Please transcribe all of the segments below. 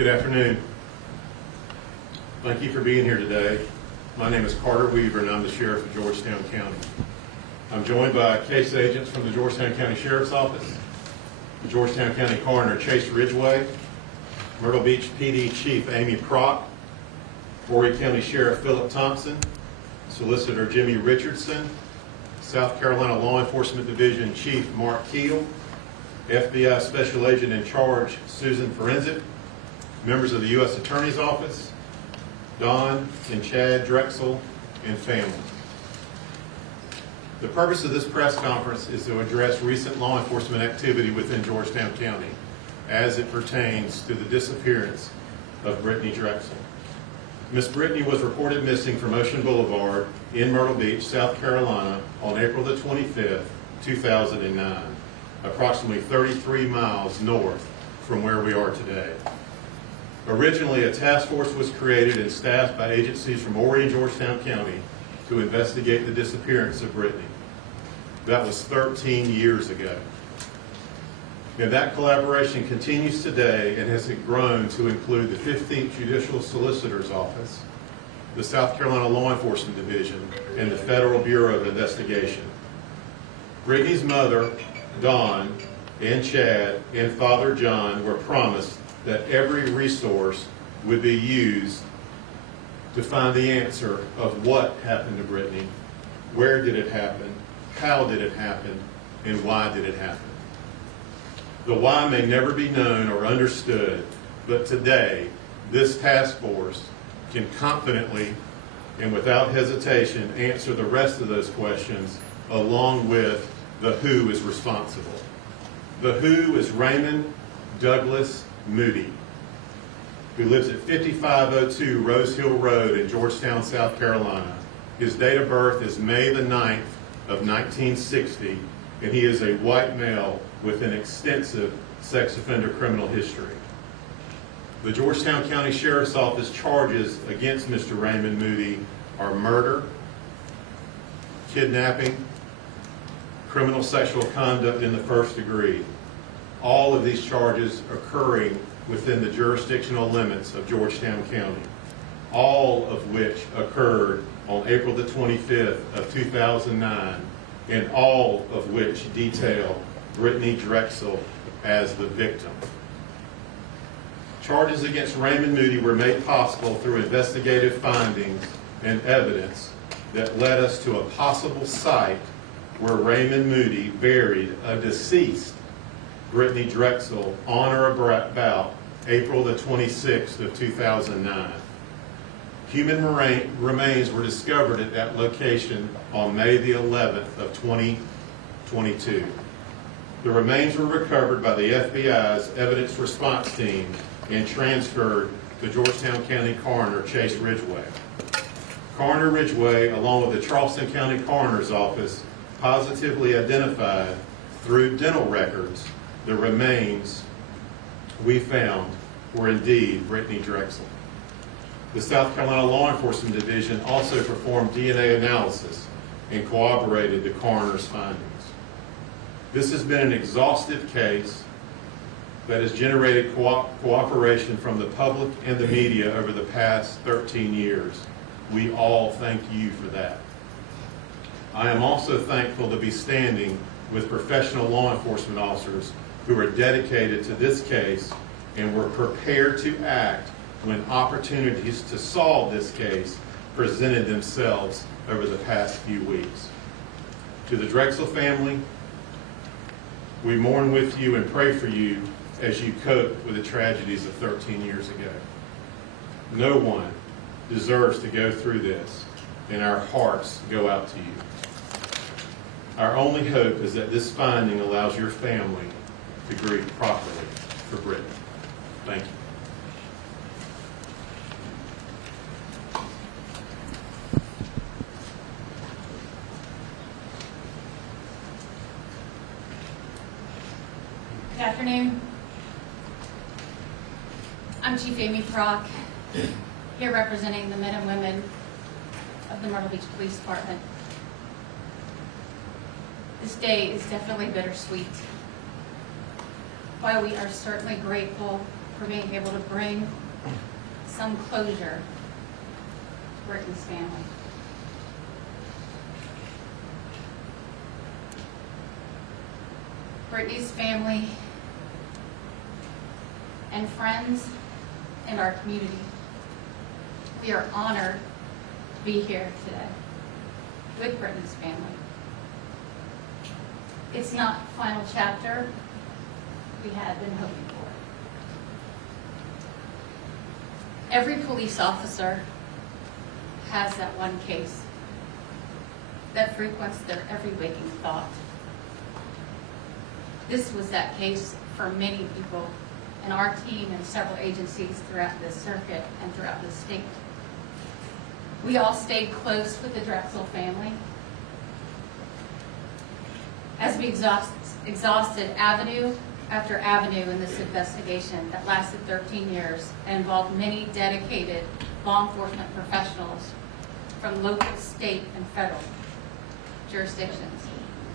Good afternoon. Thank you for being here today. My name is Carter Weaver, and I'm the Sheriff of Georgetown County. I'm joined by case agents from the Georgetown County Sheriff's Office, the Georgetown County Coroner Chase Ridgway, Myrtle Beach PD Chief Amy Prock, Horry County Sheriff Philip Thompson, Solicitor Jimmy Richardson, South Carolina Law Enforcement Division Chief Mark Keel, FBI Special Agent in Charge Susan Forensic, members of the U.S. Attorney's Office, Don and Chad Drexel, and family. The purpose of this press conference is to address recent law enforcement activity within Georgetown County as it pertains to the disappearance of Brittanee Drexel. Miss Brittanee was reported missing from Ocean Boulevard in Myrtle Beach, South Carolina on April the 25th, 2009, approximately 33 miles north from where we are today. Originally, a task force was created and staffed by agencies from Horry and Georgetown County to investigate the disappearance of Brittanee. That was 13 years ago. And that collaboration continues today and has grown to include the 15th Judicial Solicitor's Office, the South Carolina Law Enforcement Division, and the Federal Bureau of Investigation. Brittanee's mother, Dawn, and Chad, and Father John were promised that every resource would be used to find the answer of what happened to Brittanee, where did it happen, how did it happen, and why did it happen. The why may never be known or understood, but today, this task force can confidently and without hesitation answer the rest of those questions along with the who is responsible. The who is Raymond Douglas Moody, who lives at 5502 Rose Hill Road in Georgetown, South Carolina. His date of birth is May the 9th of 1960, and he is a white male with an extensive sex offender criminal history. The Georgetown County Sheriff's Office charges against Mr. Raymond Moody are murder, kidnapping, criminal sexual conduct in the first degree. All of these charges occurring within the jurisdictional limits of Georgetown County, all of which occurred on April the 25th of 2009, and all of which detail Brittanee Drexel as the victim. Charges against Raymond Moody were made possible through investigative findings and evidence that led us to a possible site where Raymond Moody buried a deceased Brittanee Drexel on or about April the 26th of 2009. Human remains were discovered at that location on May the 11th of 2022. The remains were recovered by the FBI's evidence response team and transferred to Georgetown County Coroner Chase Ridgway. Coroner Ridgway, along with the Charleston County Coroner's Office, positively identified through dental records the remains we found were indeed Brittanee Drexel. The South Carolina Law Enforcement Division also performed DNA analysis and corroborated the coroner's findings. This has been an exhaustive case that has generated cooperation from the public and the media over the past 13 years. We all thank you for that. I am also thankful to be standing with professional law enforcement officers who are dedicated to this case and were prepared to act when opportunities to solve this case presented themselves over the past few weeks. To the Drexel family, we mourn with you and pray for you as you cope with the tragedies of 13 years ago. No one deserves to go through this, and our hearts go out to you. Our only hope is that this finding allows your family to grieve properly for Brittanee. Thank you. Good afternoon. I'm Chief Amy Prock, here representing the men and women of the Myrtle Beach Police Department. This day is definitely bittersweet. While we are certainly grateful for being able to bring some closure to Brittanee's family. Brittanee's family and friends and our community, we are honored to be here today with Brittanee's family. It's not the final chapter we had been hoping for. Every police officer has that one case that frequents their every waking thought. This was that case for many people in our team and several agencies throughout this circuit and throughout the state. We all stayed close with the Drexel family as we exhausted avenue after avenue in this investigation that lasted 13 years and involved many dedicated law enforcement professionals from local, state, and federal jurisdictions.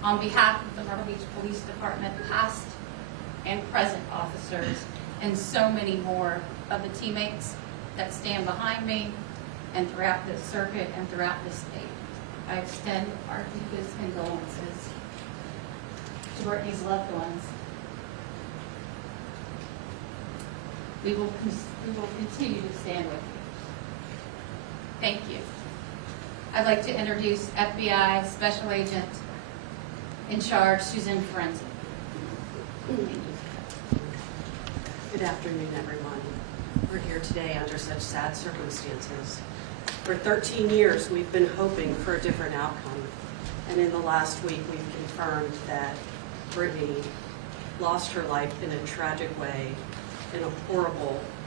On behalf of the Myrtle Beach Police Department, past and present officers, and so many more of the teammates that stand behind me and throughout this circuit and throughout this state, I extend our deepest condolences to Brittanee's loved ones. We will continue to stand with you. Thank you. I'd like to introduce FBI Special Agent in charge, Susan Forensic. Good afternoon, everyone. We're here today under such sad circumstances. For 13 years, we've been hoping for a different outcome. And in the last week, we've confirmed that Brittanee lost her life in a tragic way,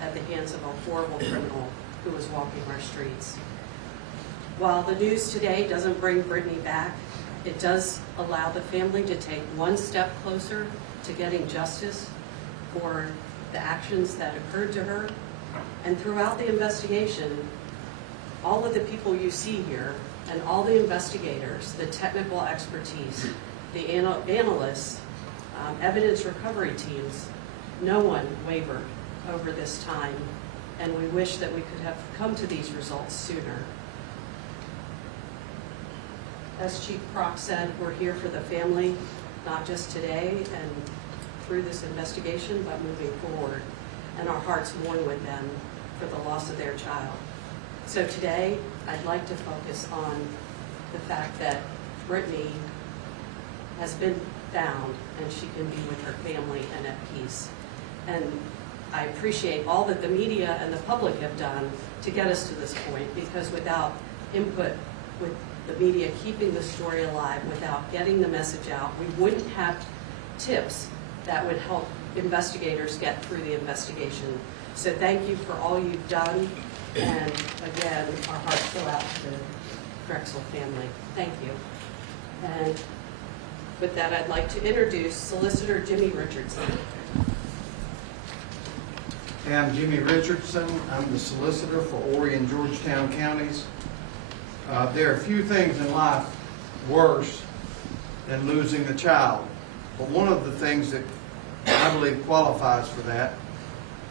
at the hands of a horrible criminal who was walking our streets. While the news today doesn't bring Brittanee back, it does allow the family to take one step closer to getting justice for the actions that occurred to her. And throughout the investigation, all of the people you see here and all the investigators, the technical expertise, the analysts, evidence recovery teams, no one wavered over this time, and we wish that we could have come to these results sooner. As Chief Prock said, we're here for the family, not just today and through this investigation, but moving forward, and our hearts mourn with them for the loss of their child. So today, I'd like to focus on the fact that Brittanee has been found and she can be with her family and at peace. And I appreciate all that the media and the public have done to get us to this point, because without input, with the media keeping the story alive, without getting the message out, we wouldn't have tips that would help investigators get through the investigation. So thank you for all you've done. And again, our hearts go out to the Drexel family. Thank you. And with that, I'd like to introduce Solicitor Jimmy Richardson. Hey, I'm Jimmy Richardson. I'm the solicitor for Horry and Georgetown counties. There are a few things in life worse than losing a child. But one of the things that I believe qualifies for that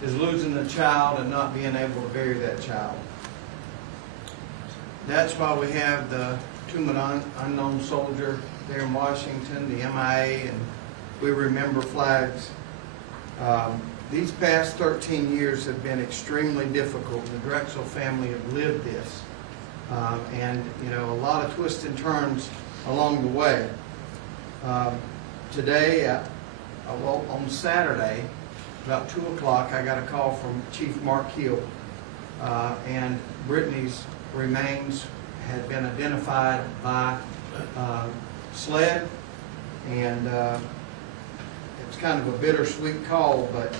is losing a child and not being able to bury that child. That's why we have the Tomb of Unknown Soldier there in Washington, the MIA, and we remember flags. These past 13 years have been extremely difficult. The Drexel family have lived this. And, you know, a lot of twists and turns along the way. Today, on Saturday, about 2 o'clock, I got a call from Chief Mark Hill, and Brittanee's remains had been identified by sled, and it's kind of a bittersweet call, but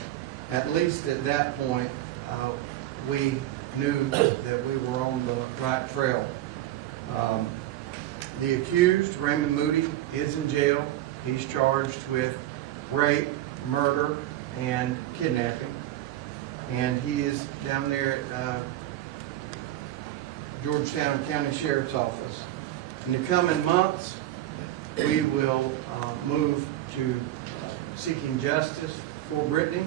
at least at that point, we knew that we were on the right trail. The accused, Raymond Moody, is in jail. He's charged with rape, murder, and kidnapping. And he is down there at Georgetown County Sheriff's Office. In the coming months, we will move to seeking justice for Brittanee.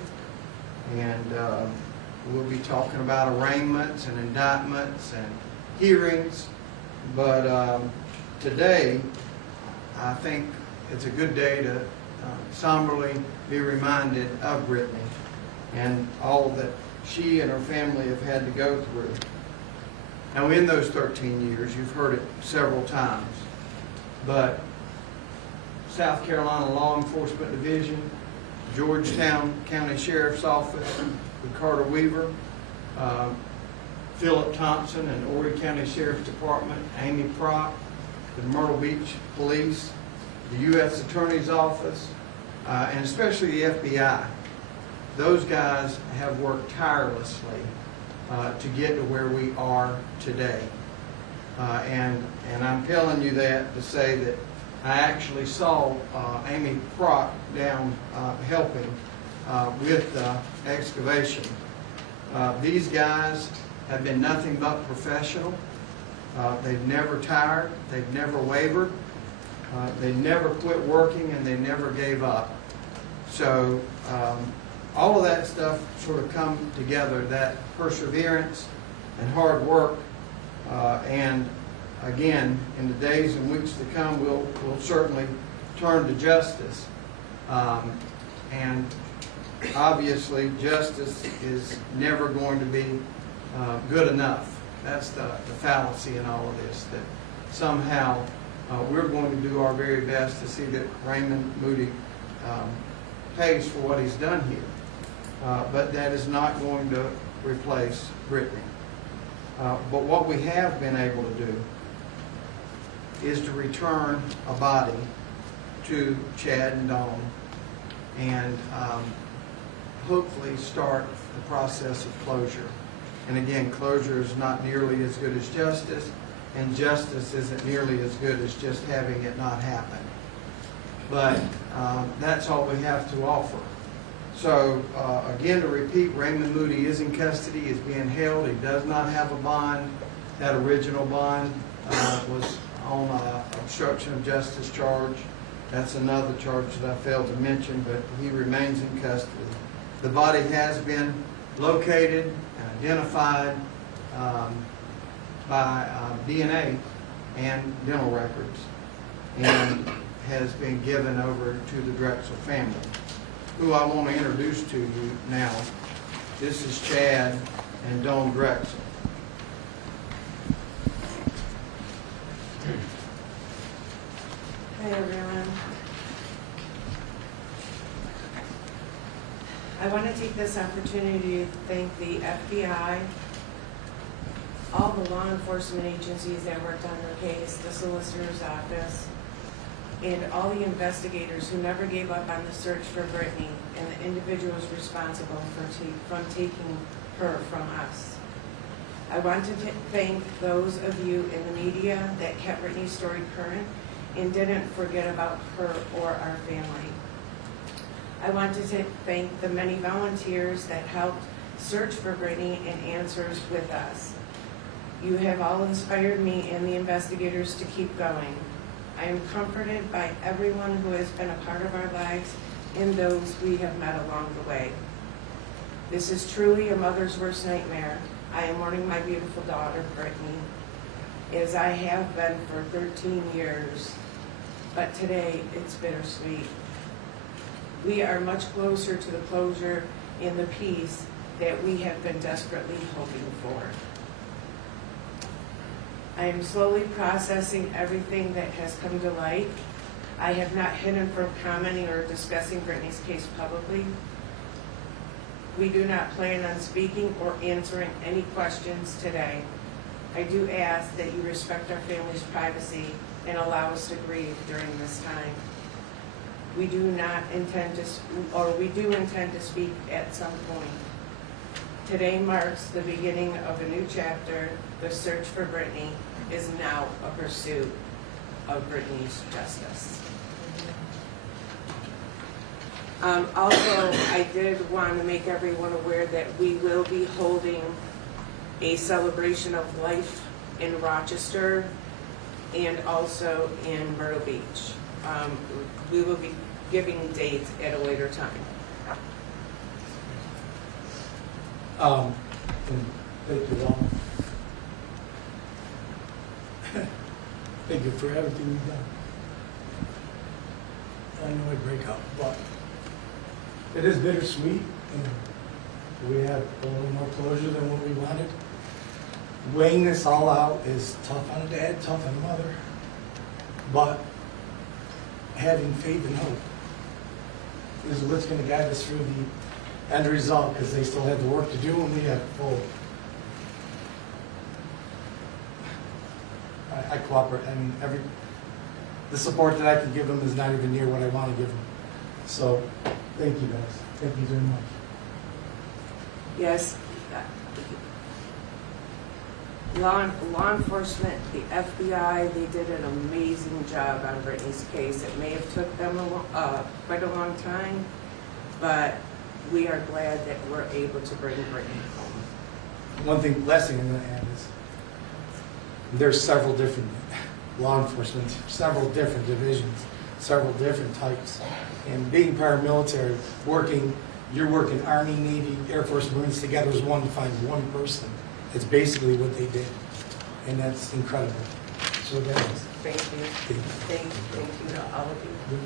And we'll be talking about arraignments and indictments and hearings. But today, I think it's a good day to somberly be reminded of Brittanee and all that she and her family have had to go through. Now, in those 13 years, you've heard it several times, but South Carolina Law Enforcement Division, Georgetown County Sheriff's Office, Ricardo Weaver, Philip Thompson and Horry County Sheriff's Department, Amy Prock, the Myrtle Beach Police, the U.S. Attorney's Office, and especially the FBI. Those guys have worked tirelessly to get to where we are today. And I'm telling you that to say that I actually saw Amy Prock down helping with the excavation. These guys have been nothing but professional. They've never tired. They've never wavered. They never quit working, and they never gave up. So all of that stuff sort of come together, that perseverance and hard work. And again, in the days and weeks to come, we'll certainly turn to justice. And obviously, justice is never going to be good enough. That's the fallacy in all of this, that somehow we're going to do our very best to see that Raymond Moody pays for what he's done here. But that is not going to replace Brittanee. But what we have been able to do is to return a body to Chad and Dawn and hopefully start the process of closure. And again, closure is not nearly as good as justice, and justice isn't nearly as good as just having it not happen. But that's all we have to offer. So again, to repeat, Raymond Moody is in custody, is being held. He does not have a bond. That original bond was on an obstruction of justice charge. That's another charge that I failed to mention, but he remains in custody. The body has been located and identified by DNA and dental records, and has been given over to the Drexel family, who I want to introduce to you now. This is Chad and Dawn Drexel. Hi everyone. I want to take this opportunity to thank the FBI, all the law enforcement agencies that worked on the case, the solicitor's office, and all the investigators who never gave up on the search for Brittanee and the individuals responsible from taking her from us. I want to thank those of you in the media that kept Brittanee's story current and didn't forget about her or our family. I want to thank the many volunteers that helped search for Brittanee and answers with us. You have all inspired me and the investigators to keep going. I am comforted by everyone who has been a part of our lives and those we have met along the way. This is truly a mother's worst nightmare. I am mourning my beautiful daughter, Brittanee, as I have been for 13 years, but today it's bittersweet. We are much closer to the closure and the peace that we have been desperately hoping for. I am slowly processing everything that has come to light. I have not hidden from commenting or discussing Brittanee's case publicly. We do not plan on speaking or answering any questions today. I do ask that you respect our family's privacy and allow us to grieve during this time. We do intend to speak at some point. Today marks the beginning of a new chapter. The search for Brittanee is now a pursuit of Brittanee's justice. Also, I did want to make everyone aware that we will be holding a celebration of life in Rochester and also in Myrtle Beach. We will be giving dates at a later time. And thank you all. Thank you for everything you've done. I know I break up, but it is bittersweet, and we have a little more closure than what we wanted. Weighing this all out is tough on a dad, tough on a mother, but having faith and hope is what's going to guide us through the end result, because they still have the work to do and we have full. I cooperate. I mean, the support that I can give them is not even near what I want to give them. So, thank you guys. Thank you very much. Yes. Law enforcement, the FBI, they did an amazing job on Brittanee's case. It may have took them quite a long time, but we are glad that we're able to bring Brittanee home. Last thing I'm going to add is there's several different law enforcement, several different divisions, several different types. And being paramilitary, you're working Army, Navy, Air Force, Marines together as one to find one person. It's basically what they did. And that's incredible. So that is. Thank you. Thank you to all of you.